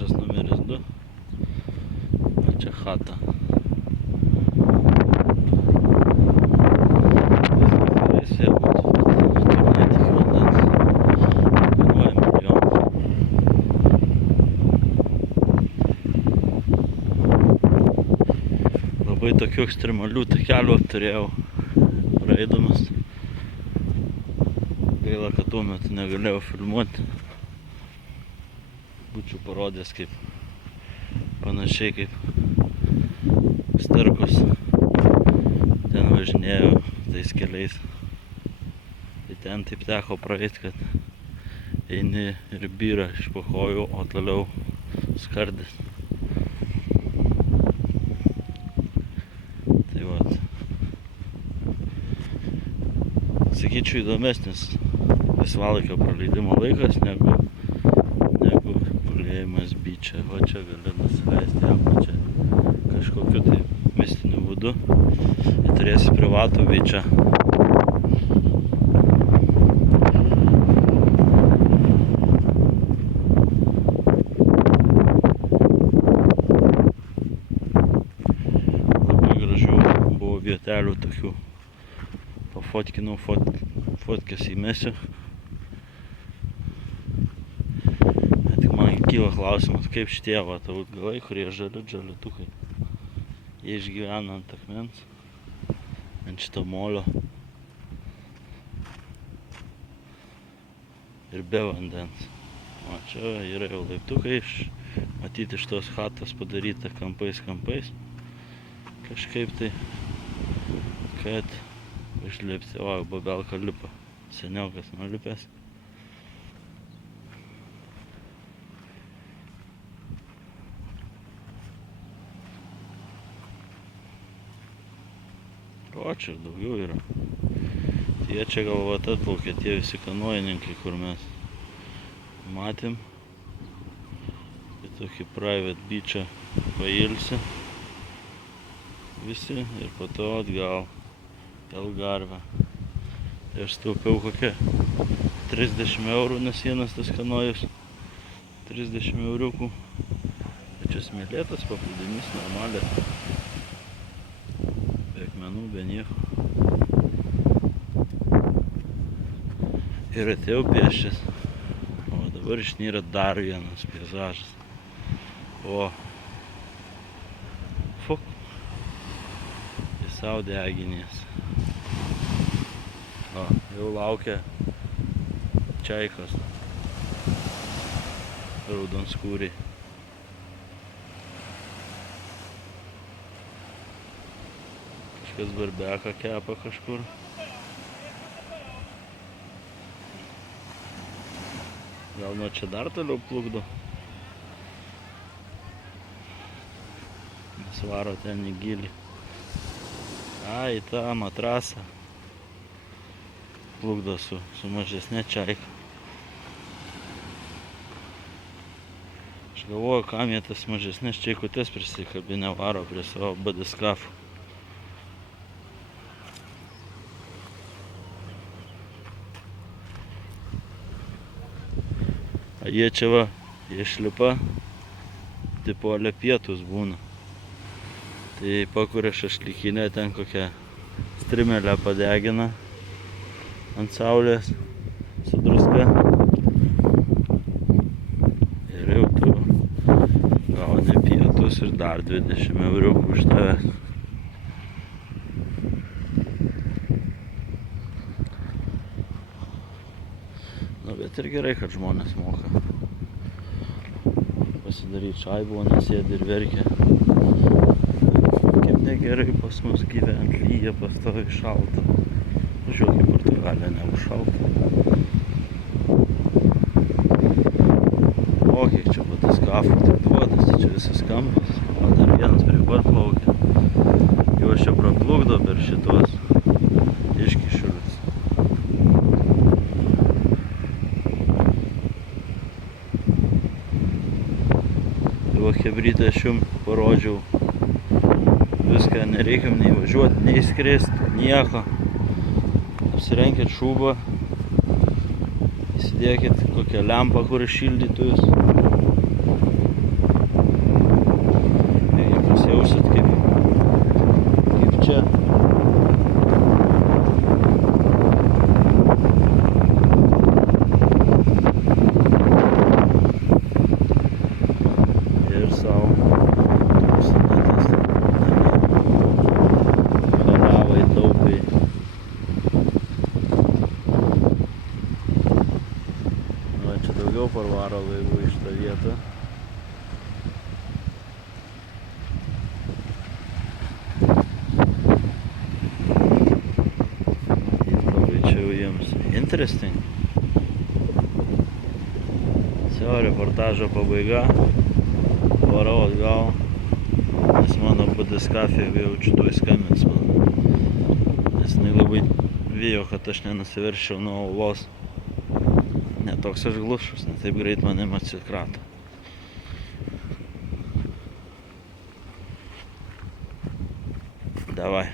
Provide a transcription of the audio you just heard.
garažas numeris 2. O čia chata. Labai tokių ekstremalių takelių turėjau praeidamas. Gaila, kad tuo metu negalėjau filmuoti. Būčiau parodęs kaip panašiai kaip Starkus ten važinėjau tais keliais. Tai ten taip teko praeiti, kad eini ir byra iš po kojų, o toliau skardis. Tai vat. Sakyčiau, įdomesnis laisvalaikio praleidimo laikas negu gulėjimas byče. O čia gali nusileisti apačią kažkokiu tai mistiniu būdu. Ir turėsi privatų byčą. Labai gražių buvo vietelių tokių. Pafotkinau, fotkės įmesiu. Tik man kyla klausimas, kaip šitie augalai, kurie žalitukai, jie išgyvena ant akmens, ant šito molio ir be vandens. O čia yra jau laiptukai, matyti iš tos chatos padaryta kampais, kažkaip tai, kad išlipti. O, Babelka lipa, seniaukas nulipęs. O, čia daugiau yra. Tie čia galvot atplaukė, tie visi kanuojininkai, kur mes matėm. Tai tokį private beachą pailsi. Visi ir po to atgal. Algarve. Tai aš staupiau kokią 30 eurų, nes vienas tas kanojus 30 euriukų. Tai čia smėlėtas paplūdimys, normalės. Be akmenų, be nieko. Ir atėjau pėsčias. O dabar išnyra dar vienas peizažas. O. Fuk. Į sau deginės. O, jau laukia čaikos. Raudonskūriai. Kažkas barbeką kepa kažkur. Gal nuo čia dar toliau plukdo? Nes varo ten į gilį. Ai, tą matrasą. Plukdo su mažesne čaika. Aš galvoju, kam jie tas mažesnės čaikutės prisikabinę varo prie savo badiskafų. A jie čia va, jie šlipa, tipo ale pietus būna. Tai pakuria šašlykinę, ten kokią strimelę padegina ant saulės su druska. Ir jau tu gauni pietus ir dar 20 euriukų už tavęs. Nu, bet ir gerai, kad žmonės moka pasidaryti šaibų, nes sėdi ir verkia. Kaip negerai pas mus gyvent, lyja pastoviai šalta. Važiuok į Portugaliją, neužšalta. O, kiek čia badiskafų tik duodas, tai čia visas kampas. O dar vienas prie pat plaukia. Juos čia praplukdo per šitos iškišulius. Va, chebrytę aš jums parodžiau. Viską nereikia nei važiuoti, nei skristi, nieko. Apsirenkit šūbą, įsidėkit kokią lempą, kur šildytų jūs. varo laivu iš tą vietą. Pabaičiau jiems. Interesting. Все, reportažo pabaiga. Varau atgal. Nes mano budiskafė jaučiu tuoj skambins man. Nes jinai labai bijo, kad aš nenusiverščiau nuo uolos. Ne toks aš glušus, ne taip greit manim atsikrato. Davai.